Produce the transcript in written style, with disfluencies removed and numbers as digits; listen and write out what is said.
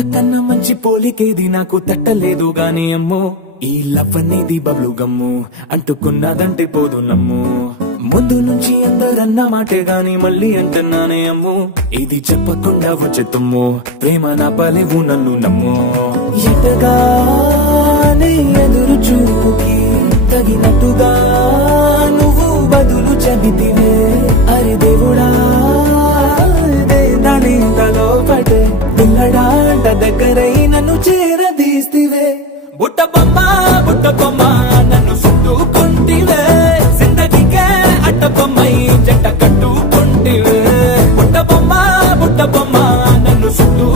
అంతకన్నా మంచి పోలికేది నాకు తట్టలేదు గాని అమ్మో ఈ లవ్ అనేది బబ్లు గమ్ము అంటుకున్నదంటే పోదు నమ్ము ముందు నుంచి అందరన్న మాటే గాని మళ్ళీ అంటున్నానే అమ్ము ఇది చెప్పకుండా వచ్చే తుమ్ము ప్రేమ నా పలేవు నన్ను నమ్ము ఎటగానే ఎదురు చూపుకి తగినట్టుగా నువ్వు బదులు చెబితివే అరే దేవుడా దాని తలో పటే పిల్లడాంట దగ్గరై నన్ను చేరదీస్తివే బుట్ట బొమ్మ నన్ను చుట్టుకుంటివే జిందగీకే అట్ట బొమ్మై జంట కట్టుకుంటివే బుట్ట బొమ్మ నన్ను చుట్టూ